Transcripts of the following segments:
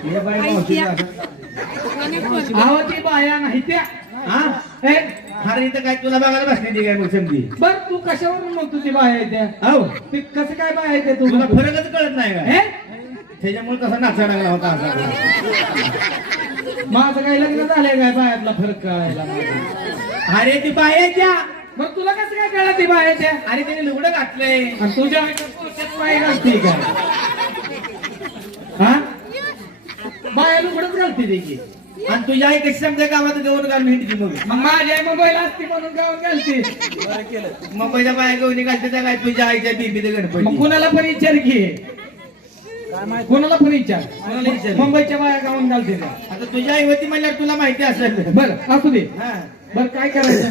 हे बाई मावशी आहो ती बाया नाही त्या हा हे, अरे इथं काय तुला बघायला बसली ती काय मग समजी बर तू कशावरून म्हणतो ती बाया आहे त्या हो ती कसं काय बाया आहे त्या तू तुला फरकच कळत नाही का हे त्याच्यामुळे तसा नाचायला लागला होता असा माझं काही लग्न झालंय काय बायातला फरक कळायला अरे ती बाई आहे त्या मग तुला कसं काय कळलं ती बाया आहे त्या अरे त्याने लुगडं घातलंय आणि तुझ्या पुरुषात बाया घालते काय हा बाया लुगडच घालते त्याची आणि तुझ्या आई कशी समजा गावात गवून घालून हिंडती मग मग माझी आई मोबाईल असते म्हणून गावात घालते मुंबईच्या बाया गवणी घालते त्या काय तुझ्या आईच्या बीबी मग गणपती कुणाला पण विचार घे कोणाला पण विचार कोणाला विचार? मुंबईच्या बाया गावून घालते का आता तुझ्या आई होती म्हणल्यावर तुला माहिती असेल बरं असू दे हा बरं काय करायचं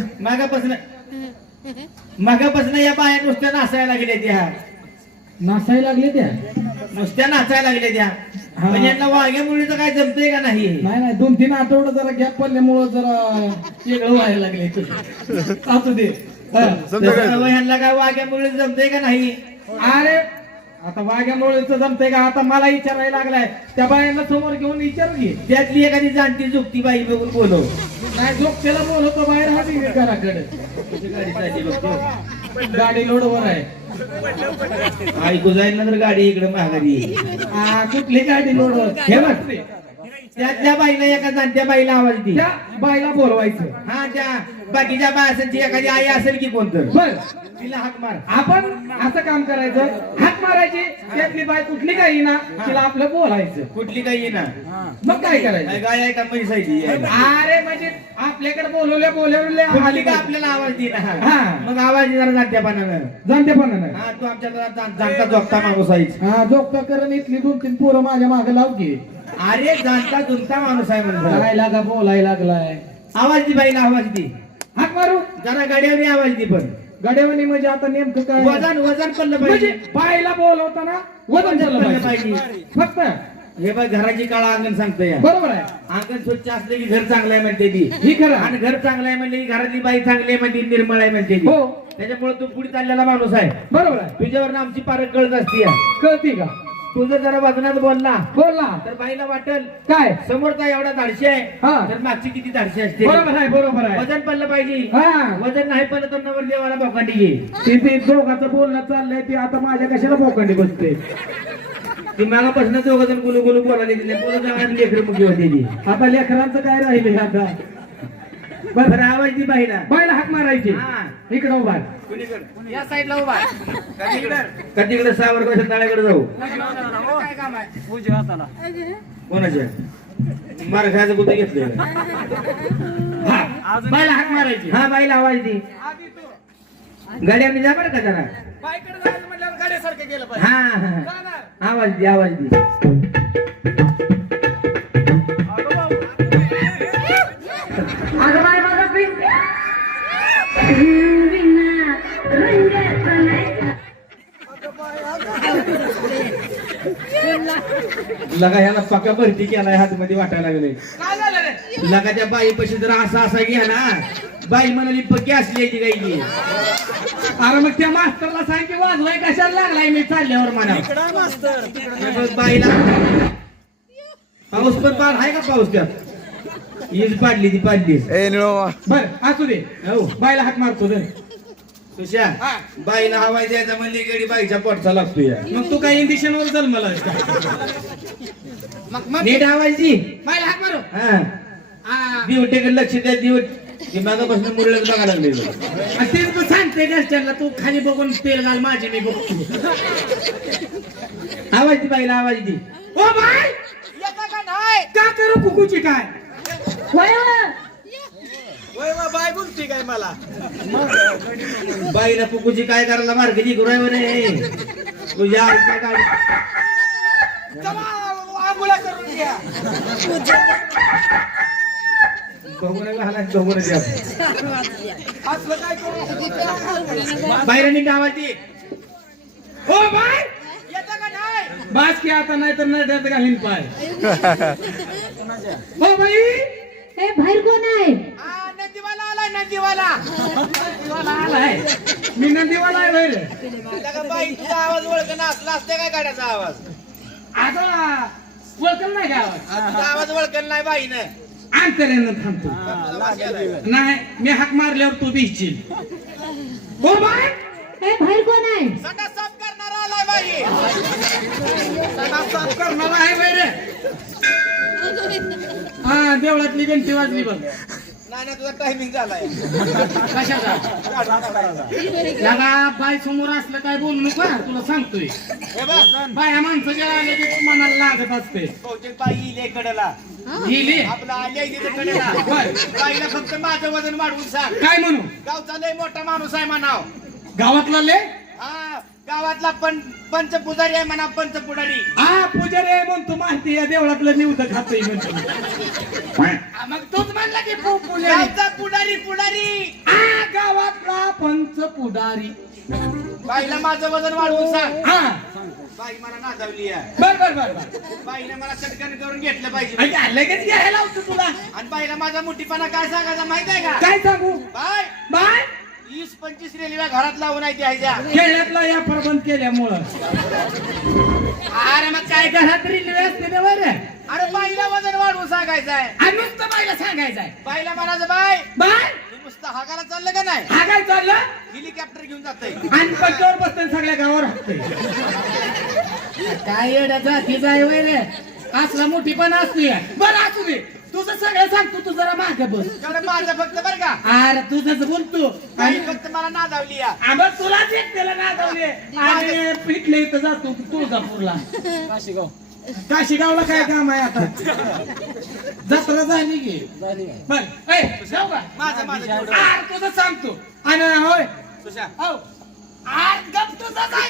मागापासून या बाया नुसत्या नाचायला लागल्या त्या नाचायला लागले त्या नुसत्या नाचायला लागल्या त्या हा. म्हणजे यांना वाघ्या मुलीचं काय जमतंय का नाही नाही 2-3 आठवडे जरा गॅप पडल्यामुळं जरा वेगळं व्हायला लागले असू दे हा. तसं ह्यांना काय वाघ्या मुली जमतंय का नाही अरे आता वाघ्यामुळे जमतंय का आता मला विचारायला लागलाय त्या बायांना समोर घेऊन विचार घे त्यातली एखादी जाणती झुकती बाई बघून बोलव नाही झोपतेला बोलवतो बाहेर हा बी घराकडे तुझी गाडी चालली बघतो गाडी लोडवर आहे ऐकू जाईल ना तर गाडी इकडे माघारी कुठली गाडी लोडवर हे बघ त्या बाईला एका जाणत्या बाईला आवाज दे त्या बाईला बोलवायचं हा त्या बाकीच्या बायासांची एखादी आई असेल की कोणतं बर तिला हाक मार आपण असं काम करायचं हात मारायची त्यातली बाई कुठली काही ना तिला आपलं बोलायचं कुठली काही येईना मग काय करायचं गाय आहे का म्हैस आहे ती? अरे म्हणजे आपल्याकडे बोलवल्या कुठली आली का का आपल्याला आवाज दे ना हा. मग आवाज जरा जाणत्यापणानं जाणते पण नाही हा तू आमच्या जाणता जोगता माणूस आहेस हा जोगता करण इथली 2-3 पोरं माझ्या मागे लाव की अरे जाणता जुनता माणूस आहे म्हणतो काय लागा बोलायला लागलाय आवाज दे बाईला आवाज दे हाक मारू जरा गाड्यावर आवाज दे पण गड्यावणी म्हणजे आता नेमकं काय वजन वजन पडलं म्हणजे पाहिजे बाईला बोलवताना वजन झालं पडलं पाहिजे पाहिजे फक्त हे बघ घराची काळा अंगण सांगतोय बरोबर आहे अंगण स्वच्छ असले की घर चांगलं आहे म्हणते ती ही खरं आणि घर चांगलं आहे म्हणले की घरातली बाई चांगली आहे म्हणते निर्मळ आहे म्हणते ती हो त्याच्यामुळे तू पुढे चाललेला माणूस आहे बरोबर आहे तुझ्यावर आमची पारख कळत असते कळती का तू जर जरा वजनात बोलला बोल ना तर बाईला वाटेल काय समोरचा एवढा धाडशी आहे हा. तर मागची किती धाडशी असते बरोबर आहे वजन पडलं पाहिजे हा वजन नाही पडलं तर नवर देवाला बोकांडी घे ते दोघांचं बोलणं चाललंय ते आता माझ्या कशाला बोकांडी बसते ती मागापासून दोघ जण गुलू गुलू बोलायला गेले बोलत लेकर मुखी होती ती आता लेकरांचं काय राहिले आता बरं आवाज दी बाईला बायला हाक मारायची हा. इकडं उभा या साईडला उभा का तिकडे सावरकर तळ्याकडे जाऊ कोणाच्या मार खायचं कुठे घेतलं बायला हाक मारायची हा बाईला आवाज दे गाड्याने जा बरं का जरा हा हा आवाज दे आवाज दे अगं बाय बघा लगा ह्याला पक्का भरती केलाय हात मध्ये वाटायला लागले लगा त्या बाई पशी जर असा असा घ्या ना बाई म्हणाली पक्की असली आहे ती गायची अरे मग त्या मास्तरला सांग की वाजवाय कशाला लागलाय मी चालल्यावर म्हणा बाईला पाऊस पण पार आहे का पाऊस त्यात हीच पाडली ती पाडली बर असू दे हो बायला हाक मारतो दे तुझ्या बाईला हवाय द्यायचा म्हणली गडी बाईच्या पोटचा लागतो या मग तू काय इंडिशन वर चल मला नीट आवाज दी बायला हाक मारू हा दिवटेकडे लक्ष द्या दिवट की मागापासून मुरळत बघायला लागले तेच तू सांगते घरच्यांना तू खाली बघून तेल घाल माझे मी बघतो आवाज दी बाईला आवाज दी ओ बाय का करू कुकूची काय बाय बोलती काय मला बाईला पुकुची काय करायला मार्गजी गुराय म्हणे तुझ्या आईच्या गाडी आंघोळ्या करून घ्या ढोंगरं घाला ढोंगरं द्या असलं काय करू बाहेर नीट आवाज दे ओ बाय येतं का नाही बास की आता नाही तर नड्यात घालीन पाय हो बाई ए बाहेर कोण आहे नंदीवाला आलाय नंदीवाला नंदीवाला आलाय मी नंदीवाला आहे बाहेर बाई तुझा आवाज ओळख ना असला असते काय गाड्याचा आवाज आता ओळखलं नाही गावात आवाज ओळखल नाही बाईनं. अंतरेनं थांबतो नाही मी हाक मारल्यावर तू भिजशील हो बाय ए बाहेर कोण आहे? सटा साफ करणारा आलाय बाई. सडा साफ करणार आहे बाई रे हा देवळातली घंटी वाजली बघ नाही नाही तुझा टायमिंग झालाय. कशाचा लगा बाय समोर असलं काय बोलू नको हा, तुला सांगतोय हे बघ बाया माणसाच्या आले की मनाला लागत असते बहुतेक बाई येईल कडेला. गेली आपला आल्या इथे कडेला. बर. बाईला फक्त माझं वजन वाढवून सांग. काय म्हणू गावचा लय मोठा माणूस आहे म्हणाव. गावातला ले हा गावातला पंचपुजारी आहे म्हणा. पंचपुढारी. हा पुजारी आहे म्हणतो माहिती या देवळातलं निवड खातोय म्हणतो मग तोच म्हणला की पुजारी गावचा पुढारी पुढारी. हा गावातला पंच पुढारी बाईला माझं वजन वाढवून सांग. हा बाई मला नादावली आहे. बर बर बर बर बाईने मला चटकन करून घेतलं पाहिजे. अरे लगेच घ्यायला लावतो तुला आणि बाईला माझा मोठीपणा काय सांगायचा माहित आहे का? काय सांगू बाय बाय 20-25 रेल्वे घरात लावून आहे त्या. खेळण्यातला या प्रबंध केल्यामुळं अरे मग काय घरात रेल्वे असते ना बरं अरे बाईला वजन वाढवून सांगायचं आहे. आणि नुसतं बाईला सांगायचंय बाईला म्हणायचं बाय बाय तू नुसतं हागाला चाललं का नाही? हा काय चाललं हेलिकॉप्टर घेऊन जातंय. आणि पट्ट्यावर बसते सगळ्या गावावर हाकतंय काय येड्या जातीचा आहे वय रे असला मोठी पण असतोय बरं असू दे तुझं सगळं सांगतो तू जरा मागे बस तेवढं माझं फक्त बरं का. अरे तुझंच बोलतो बाई फक्त मला नादावली आहे. आम्हाला तुलाच एक त्याला नादवले आणि पिटले इथं जातो तुळजापूरला काशीगावला काय काम आहे आता जत्रा झाली की बर जाऊ का माझं आर तुझं सांगतो आणि होय सुशा हो आर गप तुझं काय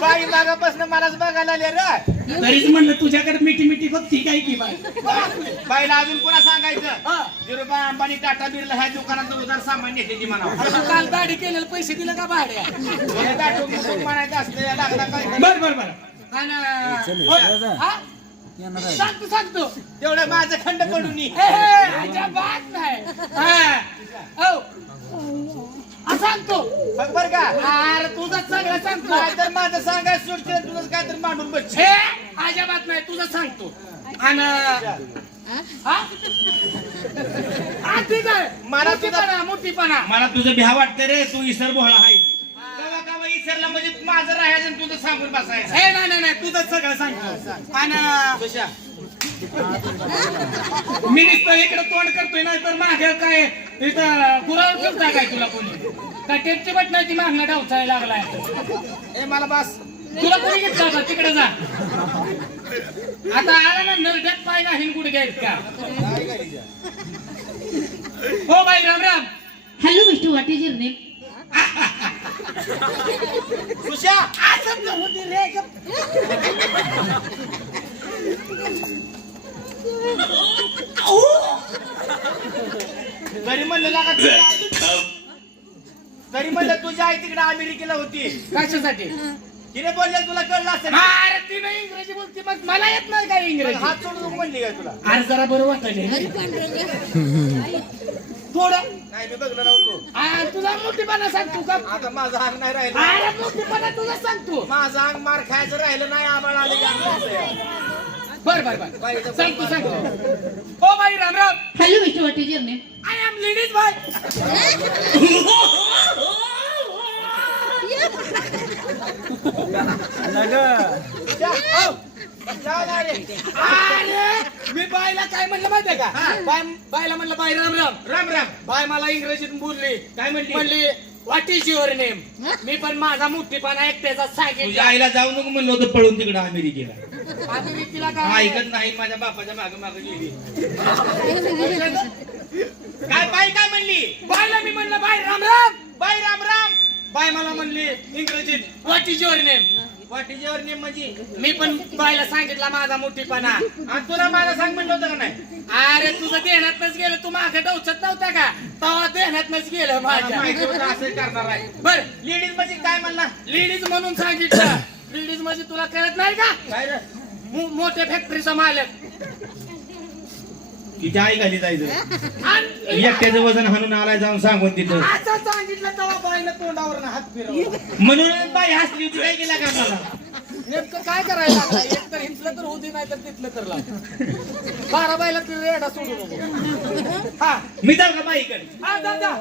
बाई मागापासून मलाच बघायला आले रे. तरीच म्हणलं तुझ्याकडे मिठी मिठी बघती काय की बाय बाईला अजून पुन्हा सांगायचं धीरूभाई अंबानी टाटा बिर्ला ह्या दुकानाचं उधार सामान नेते ती म्हणावं. काल दाढी केलेलं पैसे दिले का भाड्या हे दाटून बिटून म्हणायचं असतं लागला काय. बर बर बर सांगतो सांगतो तेवढं माझं खंड पडून ये. अजिबात नाही सांगतो बघ बर का. अरे तुझं सगळं सांगतो काय तर माझं सांगायचं सुटते तुझं काय तर मांडून बस. हे अजिबात नाही तुझं सांगतो आणि ठीक आहे मला तुझा मोठीपणा मला तुझं भ्या वाटतं रे तू इसर बोहळा आहे गावा गावा इसरला म्हणजे माझं राहायचं आणि तुझं सांगून बसायचं. हे नाही नाही नाही तुझं सगळं सांगतो आणि सुशा मी नुसतं इकडे तोंड करतोय नाही तर मागे काय इथं गुराळ करता काय तुला कोणी काय टेपची बटनाची मागणं डावचायला लागलाय हे मला बस. तुला कोणी घेतला होता तिकडे जा आता आला ना नरड्यात पाय नाही गुडघे आहेत का हो बाई Ram Ram hello mister what is your name? Susha असं तर होती रे तरी म्हणलं लागा तरी म्हणलं तुझी आई तिकडे अमेरिकेला होती. कशासाठी तिने बोलले तुला कळलं असेल. अरे ती नाही इंग्रजी बोलते मग मला येत नाही काय इंग्रजी हात सोडून म्हणली काय तुला? अरे जरा बरं वाटायला थोडं नाही मी बघलं नव्हतो. तुला मोठीपणा सांगतो का आता माझं अंग नाही राहिलं. अरे मोठीपणा तुला सांगतो माझं अंग मार खायचं राहिलं नाही. आम्हाला आले की अंग खायचं. बर बर बर सांगतो सांगतो हो बाई Ram Ram hello mister what is your name? I am ladies bye जाऊ ना रे. अरे मी बायला काय म्हणलं माहितीये का बायला म्हणलं बाय राम राम राम राम. बाय मला इंग्रजीत बोलली काय म्हणली? म्हणली व्हॉट इज युअर नेम मी पण माझा मोठीपणा एकट्याचा तुझ्या सांगितलं आईला जाऊ नको म्हणलं होतं पळून तिकडं अमेरिकेला. तिला काय ऐकत नाही माझ्या बापाच्या मागे मागे गेली. काय बाई काय म्हणली? बायला मी म्हणलं बाय राम राम बाई राम राम. बाय मला म्हणली इंग्रजीत what is your name what is your name म्हणजे? मी पण बायला सांगितला माझा मोठीपणा आणि तुला मला सांग म्हणलं होतं का नाही? अरे तुझं देण्यातच गेलं तू मागे डोचत नव्हता का तेव्हा देण्यातच गेलं मला माझ्या माहिती होतं असं करणार आहे. बर लेडीज म्हणजे काय म्हणला? लेडीज म्हणून सांगितलं लेडीज म्हणजे तुला कळत नाही का काय रे? मोठ्या फॅक्टरीचा मालक तिच्या आई घाली जायचं आणि एकट्याचं वजन हाणून आलाय जाऊन सांगून तिथं असं सांगितलं तेव्हा बाईनं तोंडावर हात फिरवला म्हणून बाई हसली होती काय केला का मला नेमकं काय करायला लागला? एक तर हिंचलं तर होऊ दे, नाही तर तिथलं तर लाव. 12 बायला तू रेडा सोडू नको. हा मी जाऊ का बाईकडे? हा, जा जा.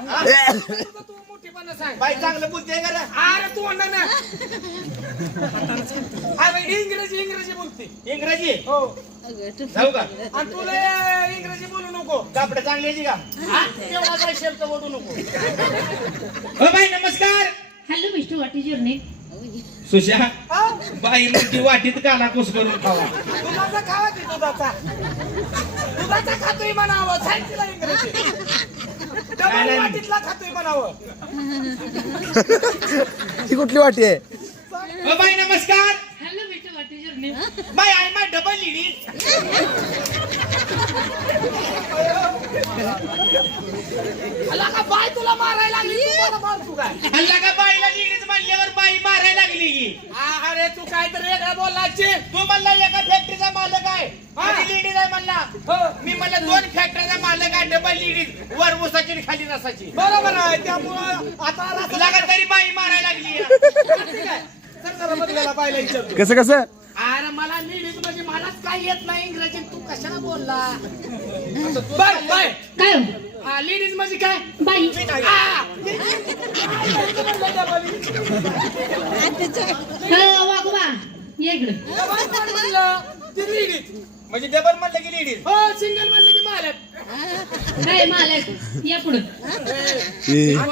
तू मोठीपणा सांग. बाई चांगलं बोलते का रे? अरे तू म्हणणार ना. अरे इंग्रजी बोलते. इंग्रजी हो. जाऊ का? आणि तुला इंग्रजी बोलू नको. कापडे चांगली यायची का? हा, एवढा काय शब्द बोलू नको. हो बाई नमस्कार. Hello mister what is your name? Susha हा? बाई म्हणती वाटीत काला कुस करून खावा. दुधाचा खावा की दुधाचा खातोय म्हणावं. सांग तिला इंग्रजी. डबल वाटीतला खातोय म्हणावं. ही कुठली वाटी आहे? हो बाई नमस्कार. Hello mister what is your name? बाई आय माय डबल लेडीज. अला का बाय तुला मारायला लागली, तू मला मारतो काय? हल्ला का बाईला लेडीज म्हणल्यावर बाई मारायला लागली की. अरे तू काय तर वेगळा बोललाची. तू म्हणला एका फॅक्टरीचा मालक आहे आणि लेडीज आहे म्हणला. हो, मी म्हणलं 2 फॅक्टरीचा मालक आहे, डबल लेडीज, वर उसाची आणि खाली रसाची. बरोबर आहे. त्यामुळं आता लागा तरी बाई मारायला लागली. चल जरा बदलायला पाहिला विचारतो. कसं कसं? अरे मला लेडीज म्हणजे मलाच काय येत नाही इंग्रजी, तू कशाला बोलला? Bye bye. काय हो? हा, लेडीज म्हणजे काय? बाई. वागोबा ये इकडं. म्हणजे डबल म्हणलं की लेडीज. हो, सिंगल म्हणले की मालक. काय मालक या पुढं.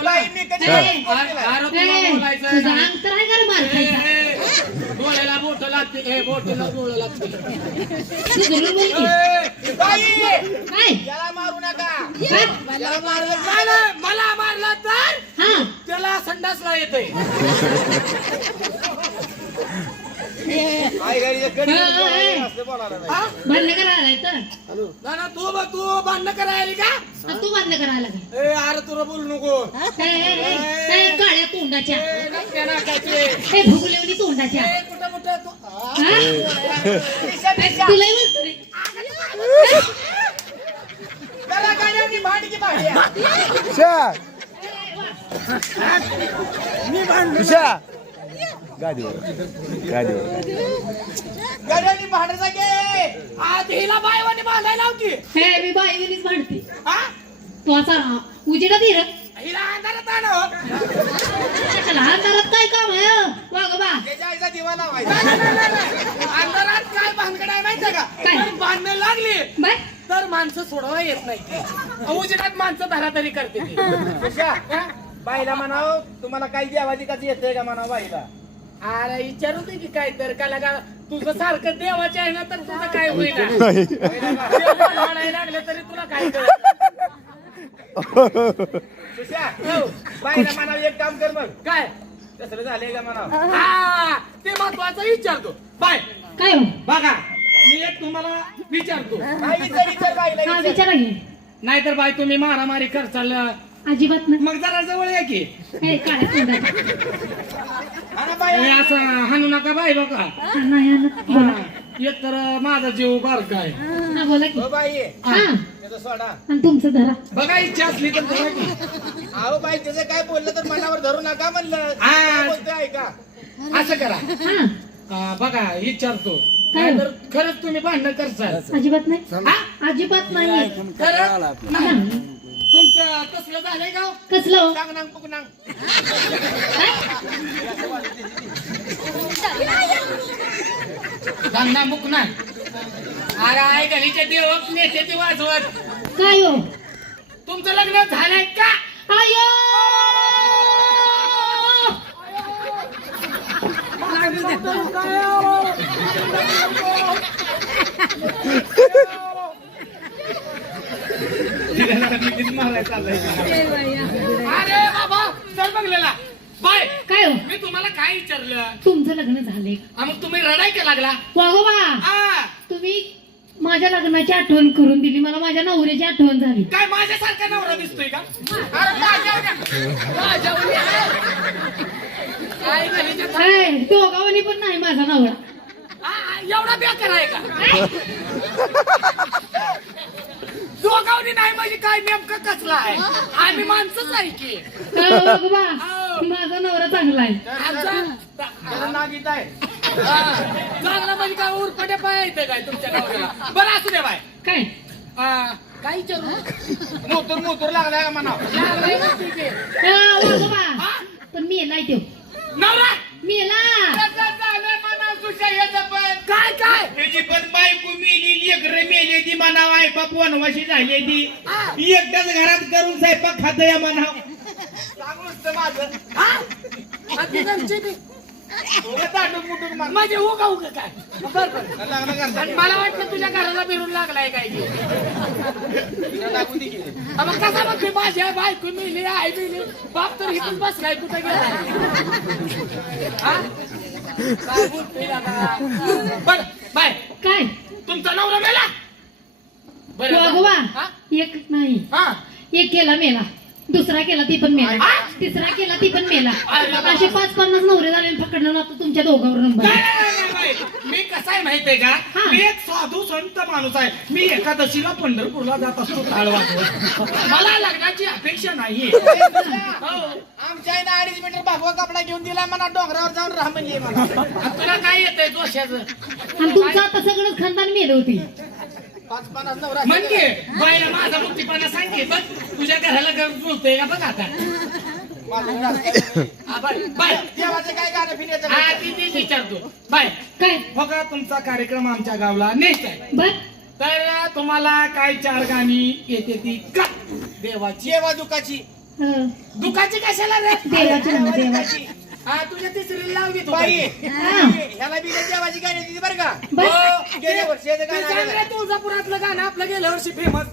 बाई मी कधी ए, अरे तुला ए, बोलायचं तुझा नाही. अंतर आहे का रे मार खायचा? डोळ्याला बोट लागते. हे बोटीला डोळं लागते. सुधरून बोल की. बाई काय? याला मारू नका. हा? याला मारलं नाही, नाही, मला मारला तर हा त्याला संडासला येतंय. आई घरी एक गडी ए, असं बोलायला नाही. हा? भांडण करायला तर ना ना, तू भांडण करायला का? तू भांडण करायला का? ए अरे तुला बोलू नको. ए, काळ्या तोंडाच्या ए, नक्की नाकाचे. ए भुगलेवणी तोंडाच्या ए, कुठं कुठं तू हा? तुलाही बोलतो रे. त्याला गाड्यांनी भांडकी भांड्या. उषा उषा गादीवर गादीवर गाड्यांनी भांडायचा गे. आज हिला बायवानी भांडायला होती. हे मी बाईवरीच भांडते. हा? तू असा उजेडात ये रे. हिला अंधारात आणव. लहान दारात काय काम आहे हो? वागोबा त्याच्या आईचा दिवा लावायचा. अंधारात काय भानगड आहे माहितीये का? काय? पण भांडण लागली बाय तर माणसं सोडवा येत नाही. उजेडात माणसं धराधरी करते ती. कशा? बाईला म्हणाव तुम्हाला काही देवाची कसं येतंय का म्हणाव बाईला. अरे विचारू दे की काय तर का लागा तुझं सारखं देवाचे आहे ना, तर तुझं काय होईल? लागलं तरी तुला काय कळत? सुशा बाईला म्हणाव एक काम कर मग. काय? कसलं झालंय का म्हणाव. हा, ते महत्वाचं विचारतो. बाय काय हो? बघा, मी एक तुम्हाला विचारतो. बाई विचार बाईला हा विचार. विचारा घे. नाहीतर बाय तुम्ही मारामारी करचाल, अजिबात नाही. मग जरा जवळ या की. हे काळ्या तोंडाच्या आणि बाई हे असं हाणू नका बाय बघा. हा, नाही आणत. बोला. एक तर माझा जीव बार काय. हा बोला की. हो बाई हा त्याचं सोडा. आणि तुमचं धरा. बघा इच्छा असली तर बघा की. अहो बाई त्याचं काय बोललं तर मनावर धरू नका म्हणलं. हा. काय बोलतोय ऐका. असं करा. हा बघा विचारतो. काय? नाहीतर खरंच तुम्ही भांडण करसाल. अजिबात नाही. हा? अजिबात नाही. खरं हा. तुमचं तसलं झालंय का? कसलं हो? नांग नांग पुकनांग. धंदा मुकना. अरे आहे गलीचे देवक नेते ते वाजवत. काय हो? तुमचं लग्न झालंय का? आयो अरे बाबा चल बघलेला. बाय काय हो? मी तुम्हाला काय विचारलं? तुमचं लग्न झालंय. मग तुम्ही रडाय का लागला? वागोबा हा, तुम्ही माझ्या लग्नाची आठवण करून दिली. मला माझ्या नवऱ्याची आठवण झाली. काय माझ्यासारखा नवरा दिसतोय का? अरे माझ्यावर आहे. काय गलीच्या काय दोघावनी पण नाही माझा नवरा. एवढा बेकार आहे का? दोघावनी नाही म्हणजे काय नेमकं कसला आहे? आम्ही माणसंच आहे की. काय हो वागोबा? माझा नवरा चांगला आहे. आमचा त्याचं नाव गीत आहे. चांगला म्हणजे काय उरपट्या पाय येते काय तुमच्या गावाला? बरं असू दे बाय. काय काय विचारू? मोतूर लागलाय का म्हणा लागलंय ना तुझे. वाघोबा पण मेलाय तो नवरा मेला. काय काय त्याची पण बायको मेली लेकरं मेली ती म्हणावं आई बाप वनवाशी झाली ती एकटाच घरात करून स्वयंपाक खात या म्हणाव चांगलं माझं आधी घरचे बी. ताटून मुटून मान माझे उगा उगा काय बरं बरं. लागलं का आणि मला वाटलं तुझ्या घराला बिरून लागलाय काय की. टाकून दे की. मग कसा म्हणते माझ्या बायको मिली आई मिली बाप तर इथून बसलाय कुठे गेला हा? काय बोलतोय आता? बरं बाय काय तुमचा नवरा मेला वाघोबा हा? एक नाही हा एक केला मेला, दुसरा केला ती पण मेला, हा? तिसरा केला ती पण मेला. अरे बाबा. असे 5-50 नवरे झाले आणि पकडलं ना आता तुमच्या दोघांवर नंबर. नाही, नाही, नाही, नाही. मी कसा आहे माहितीये का हा. मी एक साधू संत माणूस आहे. मी एकादशीला पंढरपूरला जात असतो टाळ वाजवत. मला लग्नाची अपेक्षा नाहीये हो. आमच्या आईने 2.5 मीटर भागवा कपडा घेऊन दिला म्हणा डोंगरावर जाऊन राहा म्हणली मला आणि तुला काय येतंय दोषाचं आणि तुमचं आता सगळंच खानदान मेलं होती. 5-50 नवरा म्हणजे बायला माझा मुक्तीपणा सांगे बघ तुझ्या घराला घर जुळतंय का बघ आता हा, बाय बाय देवाचं काय गाणं फिरायचं हा ती विचारतो बाय काय बघा तुमचा कार्यक्रम आमच्या गावला नेच आहे बर तर तुम्हाला काय 4 गाणी येते ती का देवाची जेवा दुखाची दुखाची कशाला रे देवाची नाव देवाची. हा तुझ्या तिसरी लावली तू बाई हा. ह्याला बी देवाची गाणी दिली बरं का बर गेल्या वर्षी याचं ते गाणं सांग आलेलं. रे तुळजापुरातलं गाणं आपलं गेल्या वर्षी फेमस